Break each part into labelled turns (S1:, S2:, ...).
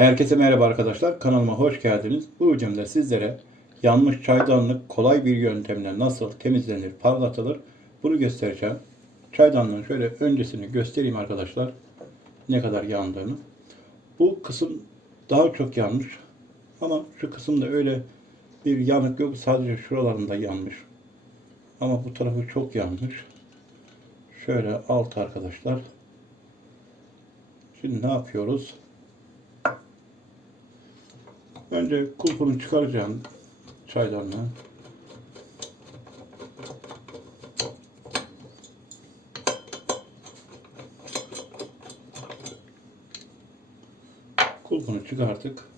S1: Herkese merhaba arkadaşlar. Kanalıma hoş geldiniz. Bu videomda sizlere yanmış çaydanlık kolay bir yöntemle nasıl temizlenir, parlatılır bunu göstereceğim. Çaydanlığın şöyle öncesini göstereyim arkadaşlar. Ne kadar yandığını. Bu kısım daha çok yanmış. Ama şu kısımda öyle bir yanık yok. Sadece şuralarında yanmış. Ama bu tarafı çok yanmış. Şöyle alt arkadaşlar. Şimdi ne yapıyoruz? Önce kulpunu çıkaracağım çaydanlığı. Kulpunu çıkarttık.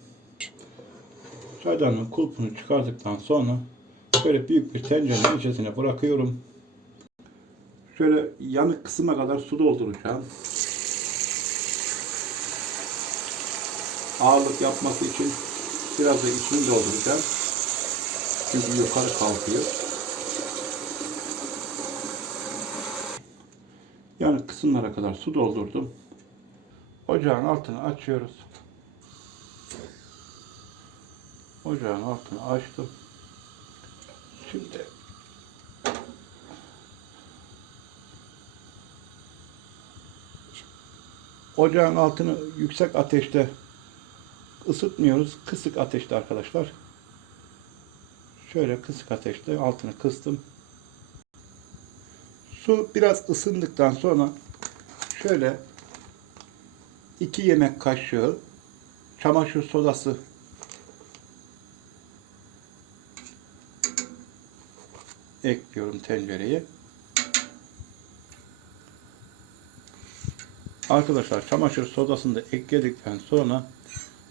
S1: Çaydanlığın kulpunu çıkardıktan sonra böyle büyük bir tencerenin içerisine bırakıyorum. Şöyle yanık kısma kadar su dolduracağım. ağırlık yapması için biraz da içini dolduracağım. Çünkü yukarı kalkıyor. Yani kısımlara kadar su doldurdum. Ocağın altını açıyoruz. Ocağın altını açtım. Şimdi ocağın altını yüksek ateşte ısıtmıyoruz. Kısık ateşte arkadaşlar. Şöyle kısık ateşte altını kıstım. Su biraz ısındıktan sonra şöyle 2 yemek kaşığı çamaşır sodası ekliyorum tencereye. Arkadaşlar çamaşır sodasını da ekledikten sonra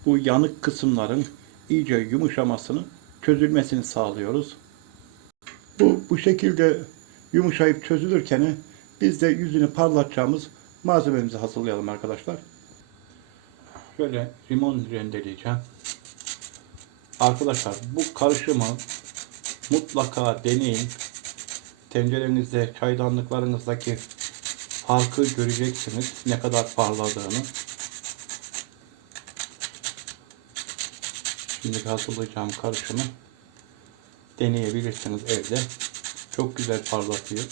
S1: bu yanık kısımların iyice yumuşamasını, çözülmesini sağlıyoruz. Bu, bu şekilde yumuşayıp çözülürken biz de yüzünü parlatacağımız malzememizi hazırlayalım arkadaşlar. Şöyle limon rendeleyeceğim. Arkadaşlar bu karışımı mutlaka deneyin. Tencerenizde, çaydanlıklarınızdaki farkı göreceksiniz. Ne kadar parladığını. Şimdi hazırlayacağım karışımı deneyebilirsiniz evde. Çok güzel parlatıyor.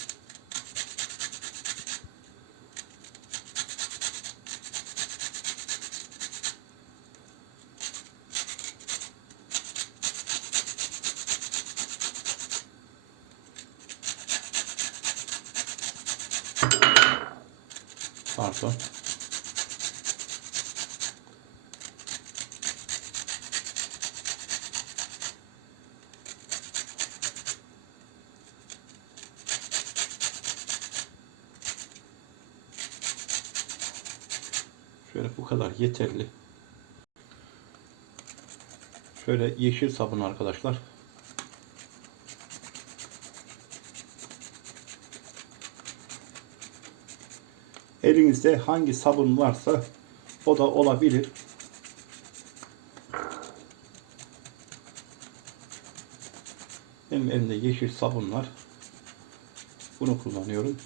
S1: Pardon. Şöyle bu kadar yeterli. Şöyle yeşil sabun arkadaşlar. Elinizde hangi sabun varsa o da olabilir. Benim elimde yeşil sabun var. Bunu kullanıyorum.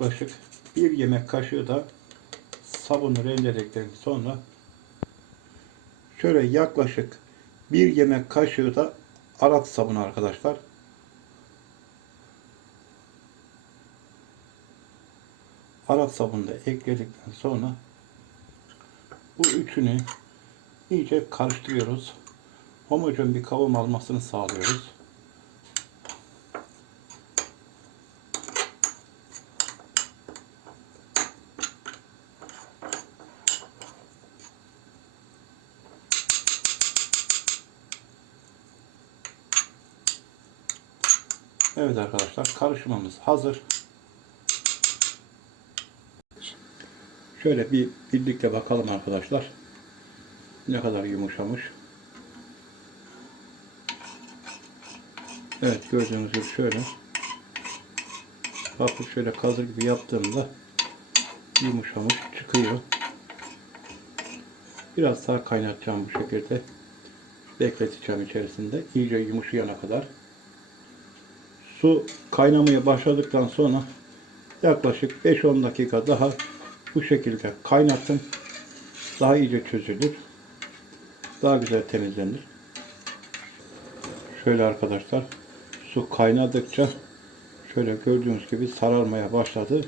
S1: Yaklaşık bir yemek kaşığı da sabunu rendeledikten sonra şöyle yaklaşık bir yemek kaşığı da Arap sabunu arkadaşlar. Arap sabunu da ekledikten sonra bu üçünü iyice karıştırıyoruz. Homojen bir kıvam almasını sağlıyoruz. Evet arkadaşlar karışımımız hazır. Şöyle bir birlikte bakalım arkadaşlar. Ne kadar yumuşamış. Evet gördüğünüz gibi şöyle hafif şöyle kazı gibi yaptığımda yumuşamış çıkıyor. Biraz daha kaynatacağım bu şekilde. Bekleteceğim içerisinde. iyice yumuşayana kadar. Su kaynamaya başladıktan sonra yaklaşık 5-10 dakika daha bu şekilde kaynatın. Daha iyice çözülür. Daha güzel temizlenir. Şöyle arkadaşlar su kaynadıkça şöyle gördüğünüz gibi sararmaya başladı.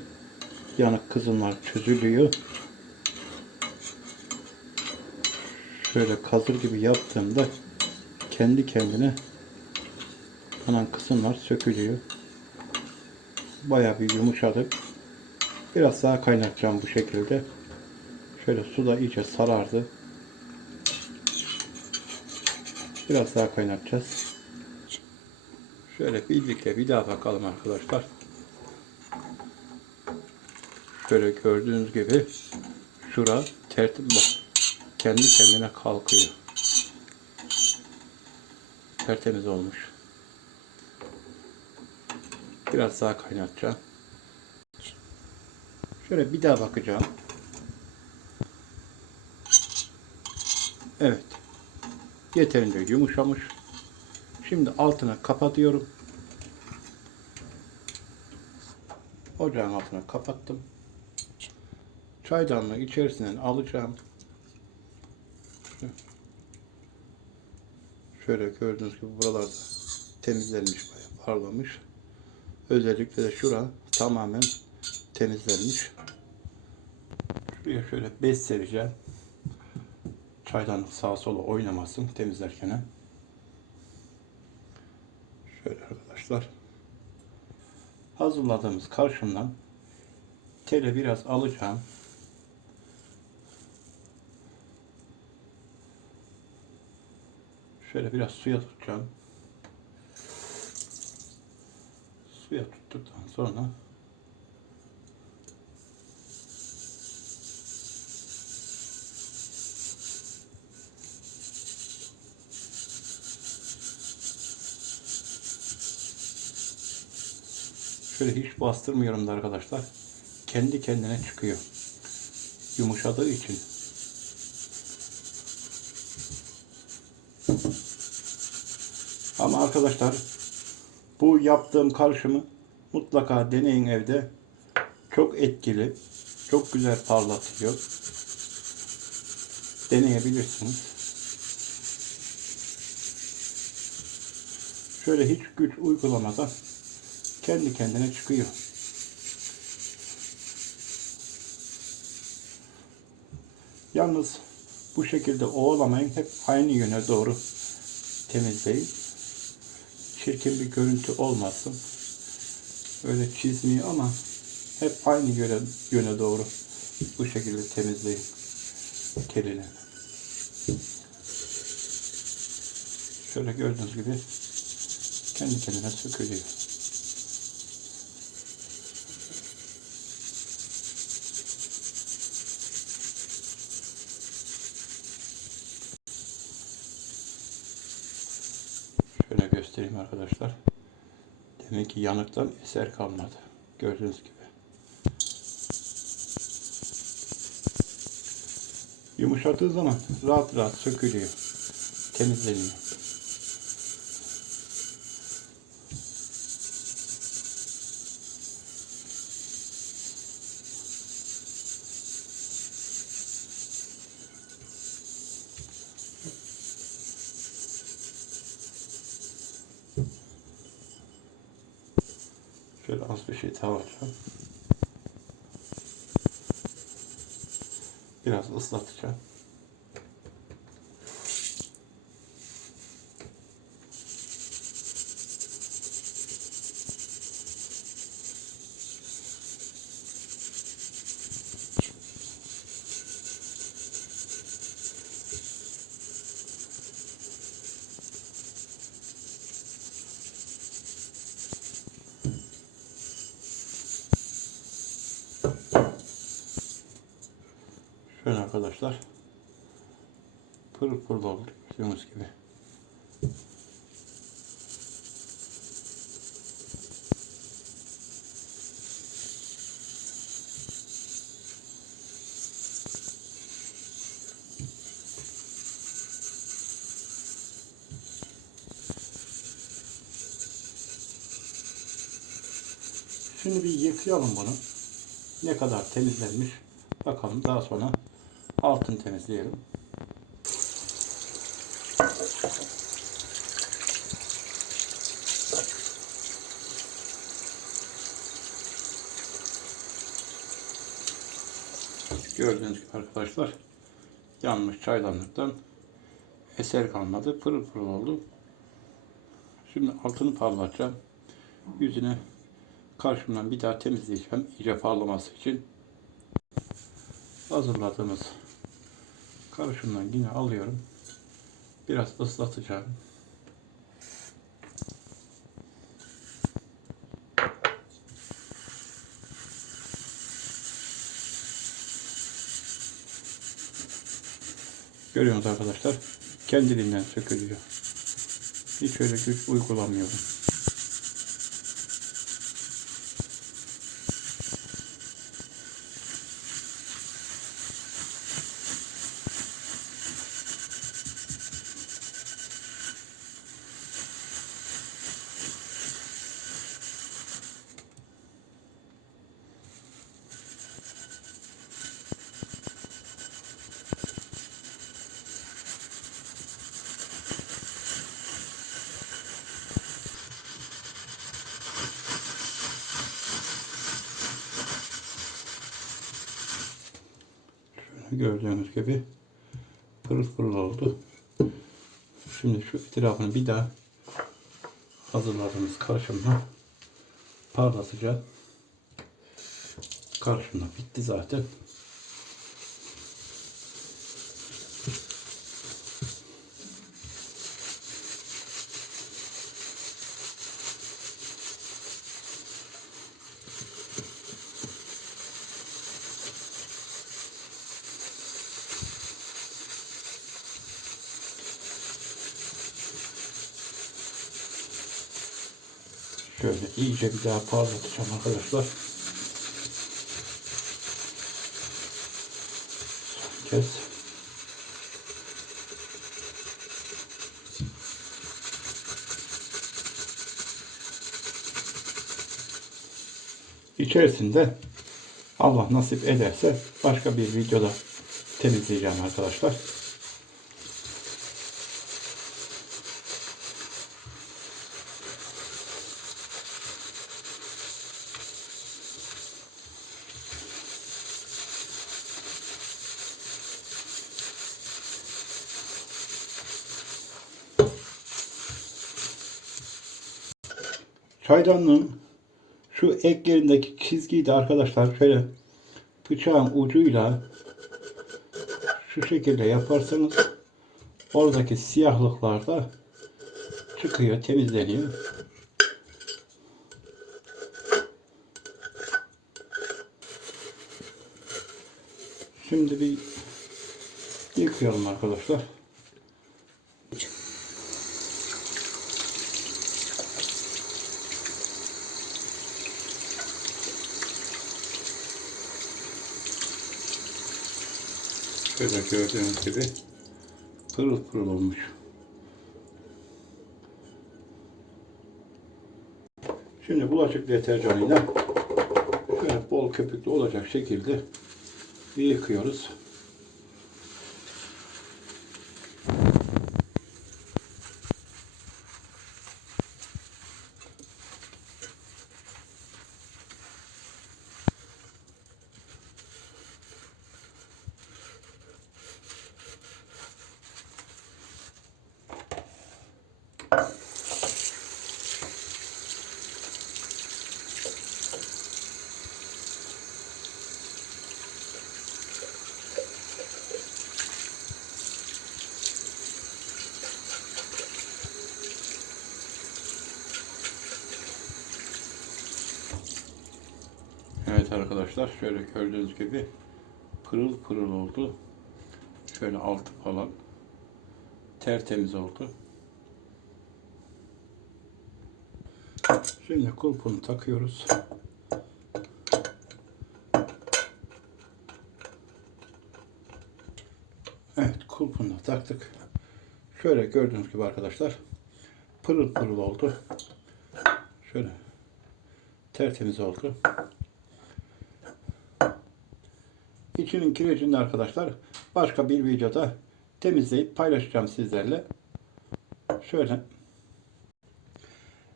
S1: Yanık kızımlar çözülüyor. Şöyle kazır gibi yaptığımda kendi kendine kalan kısımlar sökülüyor. Bayağı bir yumuşadık. Biraz daha kaynatacağım bu şekilde. Şöyle suda iyice sarardı. Biraz daha kaynatacağız. Şöyle birlikte bir daha bakalım arkadaşlar. Şöyle gördüğünüz gibi şura tertip. Kendi kendine kalkıyor. Tertemiz olmuş. Biraz daha kaynatacağım. Şöyle bir daha bakacağım. Evet. Yeterince yumuşamış. Şimdi altını kapatıyorum. Ocağın altına kapattım. Çaydanlığı içerisinden alacağım. Şöyle gördüğünüz gibi buralarda temizlenmiş, parlamış. Özellikle de şura tamamen temizlenmiş. Şuraya şöyle bez sereceğim. Çaydanlık sağa sola oynamasın temizlerken. Şöyle arkadaşlar. Hazırladığımız karşımdan tele biraz alacağım. Şöyle biraz suya tutacağım. Suya tuttuktan sonra Şöyle hiç bastırmıyorum da arkadaşlar. Kendi kendine çıkıyor. Yumuşadığı için. Ama arkadaşlar bu yaptığım karışımı mutlaka deneyin evde. Çok etkili. Çok güzel parlatıyor. Deneyebilirsiniz. Şöyle hiç güç uygulamadan kendi kendine çıkıyor. Yalnız bu şekilde ovalamayın. Hep aynı yöne doğru temizleyin. Çirkin bir görüntü olmasın. Öyle çizmiyor ama hep aynı yöne, yöne doğru bu şekilde temizleyin telini. Şöyle gördüğünüz gibi kendi kendine sökülüyor. Şöyle göstereyim arkadaşlar. Demek ki yanıktan eser kalmadı. Gördüğünüz gibi. Yumuşadığı zaman rahat rahat sökülüyor. Temizleniyor. Biraz ıslatacağım. Arkadaşlar. Pırıl pırıl oldu. Gördüğünüz gibi. Şimdi bir yıkayalım bunu. Ne kadar temizlenmiş. Bakalım daha sonra altını temizleyelim. Gördüğünüz gibi arkadaşlar yanmış çaydanlıktan eser kalmadı. Pırıl pırıl oldu. Şimdi altını parlatacağım. Yüzüne karşımdan bir daha temizleyeceğim. iyice parlaması için. Hazırladığımız karışımdan yine alıyorum. Biraz ıslatacağım. Görüyorsunuz arkadaşlar. Kendiliğinden sökülüyor. Hiç öyle güç uygulamıyorum. Gördüğünüz gibi pırıl pırıl oldu. Şimdi şu etrafını bir daha hazırladığımız karışımla parlatacağım. Karışımda bitti zaten. Şöyle iyice bir daha parlatacağım arkadaşlar. Son kez. İçerisinde Allah nasip ederse başka bir videoda temizleyeceğim arkadaşlar. Çaydanlığın şu ek yerindeki çizgiyi de arkadaşlar şöyle bıçağın ucuyla şu şekilde yaparsanız oradaki siyahlıklar da çıkıyor, temizleniyor. Şimdi bir yıkayalım arkadaşlar. Şöyle gördüğünüz gibi pırıl pırıl olmuş. Şimdi bulaşık deterjanıyla şöyle bol köpüklü olacak şekilde yıkıyoruz. Evet arkadaşlar şöyle gördüğünüz gibi pırıl pırıl oldu. Şöyle altı falan tertemiz oldu. Şimdi kulpunu takıyoruz. Evet kulpunu taktık. Şöyle gördüğünüz gibi arkadaşlar pırıl pırıl oldu. Şöyle tertemiz oldu. İçinin kirecini arkadaşlar başka bir videoda temizleyip paylaşacağım sizlerle. Şöyle.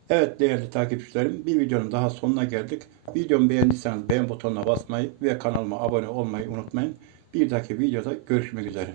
S1: Evet değerli takipçilerim bir videonun daha sonuna geldik. Videomu beğendiyseniz beğen butonuna basmayı ve kanalıma abone olmayı unutmayın. Bir dahaki videoda görüşmek üzere.